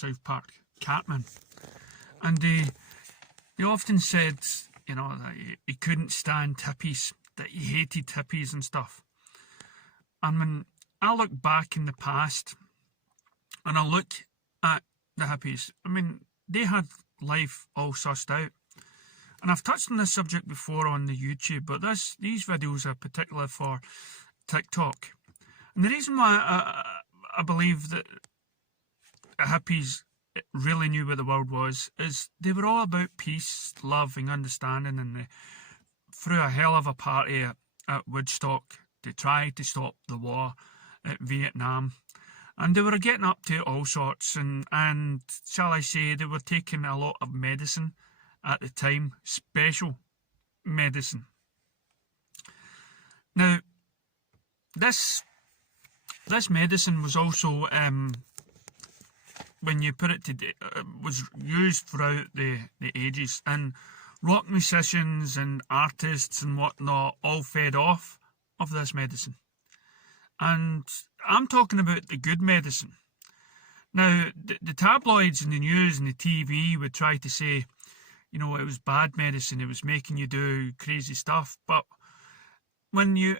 South Park, Cartman. And he often said, you know, that he couldn't stand hippies, that he hated hippies and stuff. And when I look back in the past and I look at the hippies, I mean, they had life all sussed out. And I've touched on this subject before on the YouTube, but these videos are particular for TikTok. And the reason why I believe that the hippies really knew what the world was is they were all about peace, love and understanding, and they threw a hell of a party at Woodstock to try to stop the war at Vietnam. And they were getting up to all sorts, and shall I say, they were taking a lot of medicine at the time, special medicine. Now, this medicine was also, when you put it today, was used throughout the ages, and rock musicians and artists and whatnot all fed off of this medicine. And I'm talking about the good medicine. Now, the tabloids and the news and the TV would try to say, you know, it was bad medicine, it was making you do crazy stuff. But when you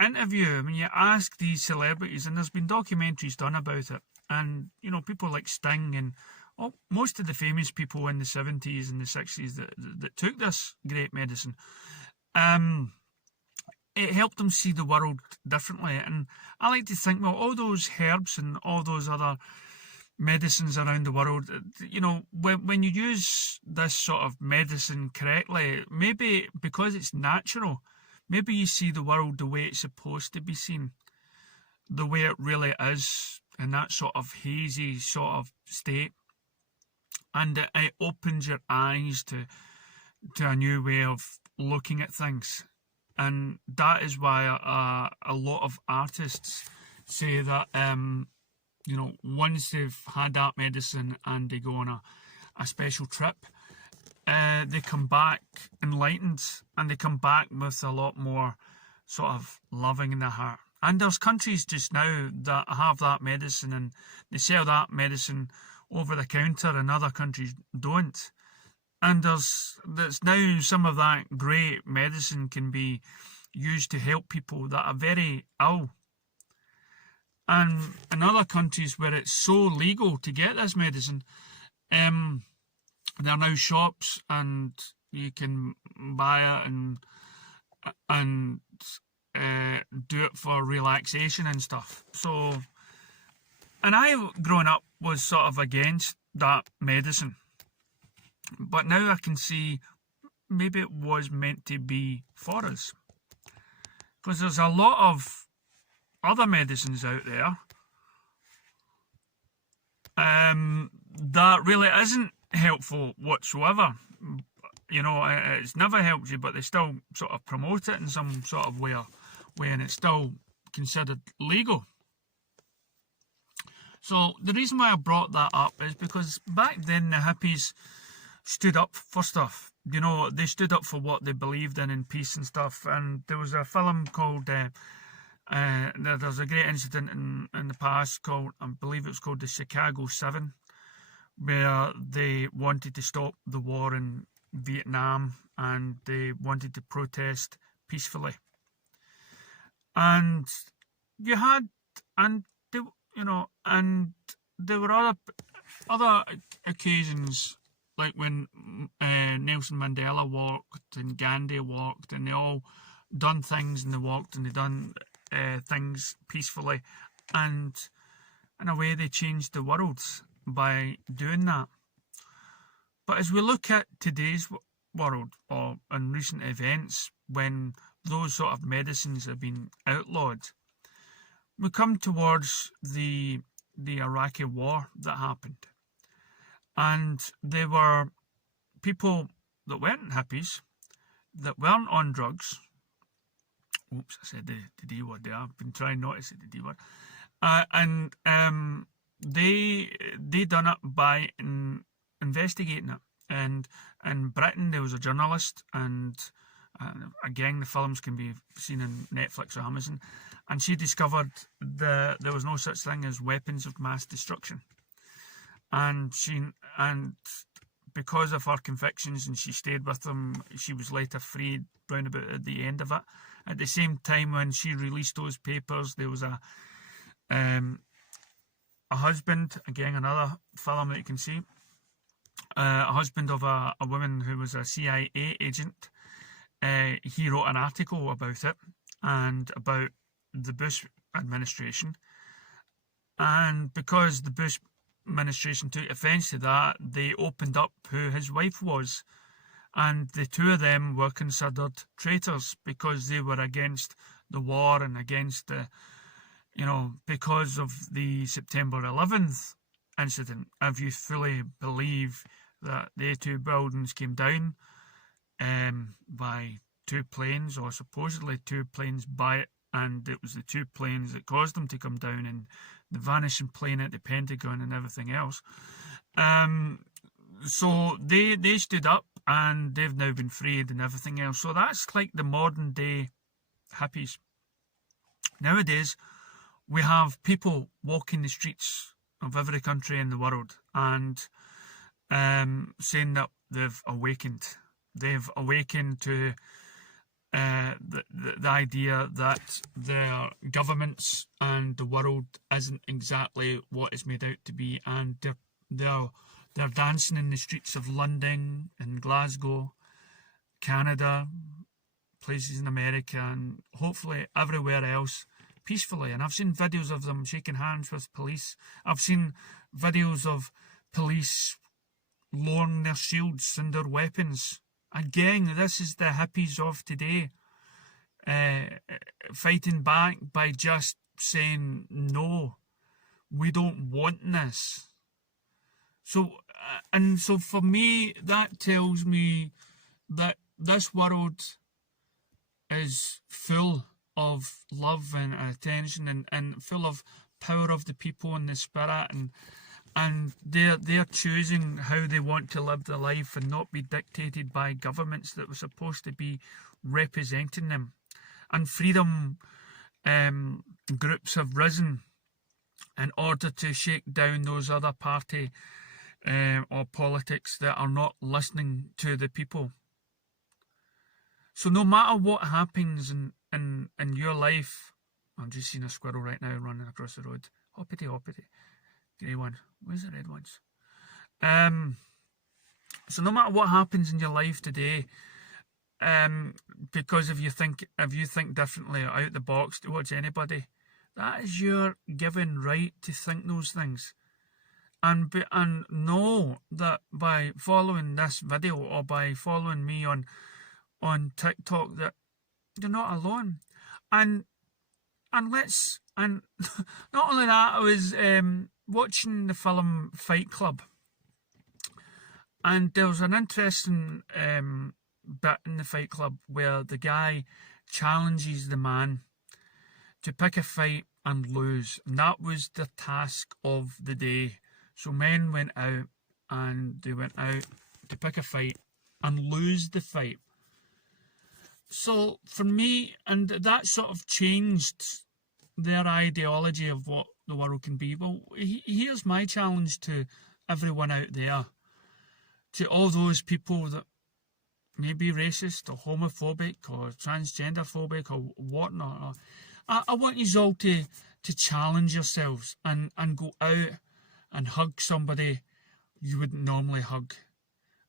interview, when you ask these celebrities, and there's been documentaries done about it, and, you know, people like Sting and most of the famous people in the 70s and the 60s that took this great medicine, it helped them see the world differently. And I like to think, well, all those herbs and all those other medicines around the world, you know, when you use this sort of medicine correctly, maybe because it's natural, maybe you see the world the way it's supposed to be seen, the way it really is, in that sort of hazy sort of state. And it opens your eyes to a new way of looking at things. And that is why a lot of artists say that, you know, once they've had that medicine and they go on a special trip, they come back enlightened, and they come back with a lot more sort of loving in their heart. And there's countries just now that have that medicine, and they sell that medicine over the counter, and other countries don't. And there's now some of that great medicine can be used to help people that are very ill. And in other countries where it's so legal to get this medicine, there are now shops and you can buy it and do it for relaxation and stuff. So, and I, growing up, was sort of against that medicine. But now I can see maybe it was meant to be for us. Because there's a lot of other medicines out there that really isn't helpful whatsoever. You know, it's never helped you, but they still sort of promote it in some sort of way, and it's still considered legal. So the reason why I brought that up is because back then the hippies stood up for stuff. You know, they stood up for what they believed in peace and stuff. And there was a film called, there's a great incident in the past called, I believe it was called the Chicago 7, where they wanted to stop the war in Vietnam and they wanted to protest peacefully. And you had, and they, you know, and there were other occasions, like when Nelson Mandela walked and Gandhi walked, and they all done things, and they walked and they done things peacefully, and in a way they changed the world by doing that. But as we look at today's world, or in recent events when those sort of medicines have been outlawed, we come towards the Iraqi war that happened. And there were people that weren't hippies, that weren't on drugs. Oops, I said the D word there. I've been trying not to say the D word. And they done it by investigating it. And in Britain, there was a journalist, and again, the films can be seen on Netflix or Amazon, and she discovered there was no such thing as weapons of mass destruction. and because of her convictions, and she stayed with them, she was later freed round about at the end of it. At the same time, when she released those papers, there was a husband, again another film that you can see, a husband of a woman who was a CIA agent. He wrote an article about it and about the Bush administration. And because the Bush administration took offence to that, they opened up who his wife was. And the two of them were considered traitors because they were against the war and against the, because of the September 11th incident. If you fully believe that the two buildings came down by two planes, or supposedly two planes by it, and it was the two planes that caused them to come down, and the vanishing plane at the Pentagon and everything else. So they stood up, and they've now been freed and everything else. So that's like the modern day hippies. Nowadays, we have people walking the streets of every country in the world and saying that they've awakened. They've awakened to the idea that their governments and the world isn't exactly what it's made out to be, and they're dancing in the streets of London and Glasgow, Canada, places in America, and hopefully everywhere else peacefully. And I've seen videos of them shaking hands with police. I've seen videos of police lowering their shields and their weapons. Again, this is the hippies of today, fighting back by just saying, no, we don't want this. So for me, that tells me that this world is full of love and attention and full of power of the people and the spirit, and they're choosing how they want to live their life and not be dictated by governments that were supposed to be representing them. And freedom groups have risen in order to shake down those other party or politics that are not listening to the people. So no matter what happens in your life, I'm just seeing a squirrel right now running across the road. Hoppity hoppity. Grey one. Where's the red ones? So no matter what happens in your life today, because if you think differently out the box towards anybody, that is your given right to think those things. And know that by following this video or by following me on TikTok, that you're not alone. And not only that, I was watching the film Fight Club, and there was an interesting bit in the Fight Club where the guy challenges the man to pick a fight and lose, and that was the task of the day. So men went out and they went out to pick a fight and lose the fight. So for me, and that sort of changed their ideology of what the world can be. Well, here's my challenge to everyone out there, to all those people that may be racist or homophobic or transgender phobic or whatnot. I want you all to challenge yourselves and go out and hug somebody you wouldn't normally hug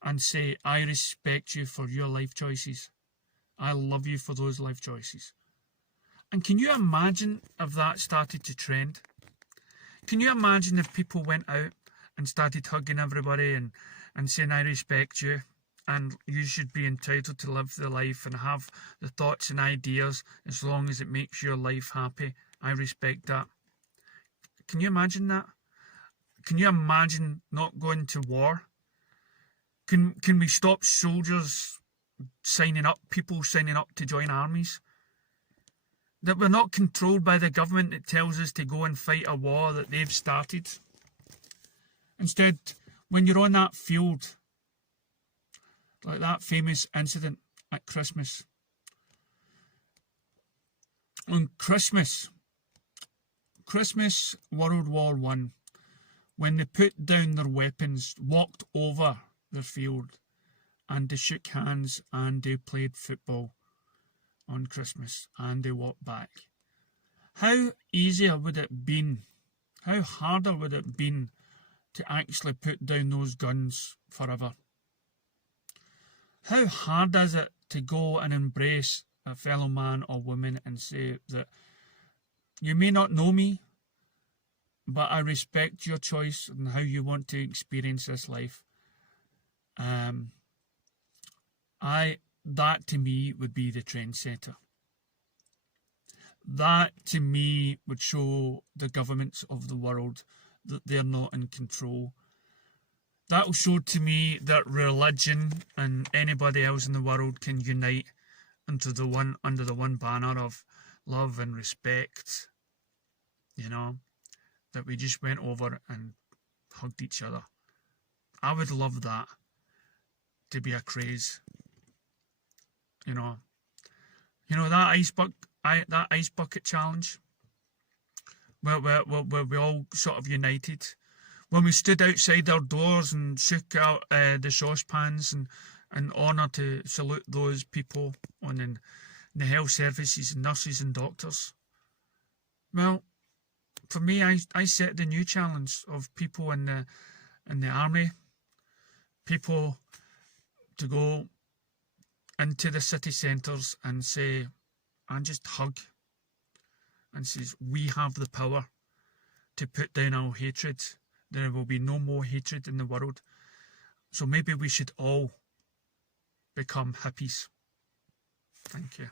and say, I respect you for your life choices. I love you for those life choices. And can you imagine if that started to trend? Can you imagine if people went out and started hugging everybody and saying, I respect you, and you should be entitled to live the life and have the thoughts and ideas as long as it makes your life happy. I respect that. Can you imagine that? Can you imagine not going to war? Can we stop soldiers people signing up to join armies? That we're not controlled by the government that tells us to go and fight a war that they've started. Instead, when you're on that field, like that famous incident at Christmas. On Christmas, World War I, when they put down their weapons, walked over their field, and they shook hands and they played football on Christmas and they walked back. How easier would it been? How harder would it been to actually put down those guns forever? How hard is it to go and embrace a fellow man or woman and say that you may not know me, but I respect your choice and how you want to experience this life. That to me would be the trendsetter. That to me would show the governments of the world that they're not in control. That will show to me that religion and anybody else in the world can unite under the one banner of love and respect. You know, that we just went over and hugged each other. I would love that to be a craze. You know that ice bucket challenge where we all sort of united when we stood outside our doors and shook out the saucepans in honour to salute those people in the health services and nurses and doctors. Well, for me, I set the new challenge of people in the army, people to go into the city centres and say, and just hug and says, we have the power to put down our hatred. There will be no more hatred in the world. So maybe we should all become hippies. Thank you.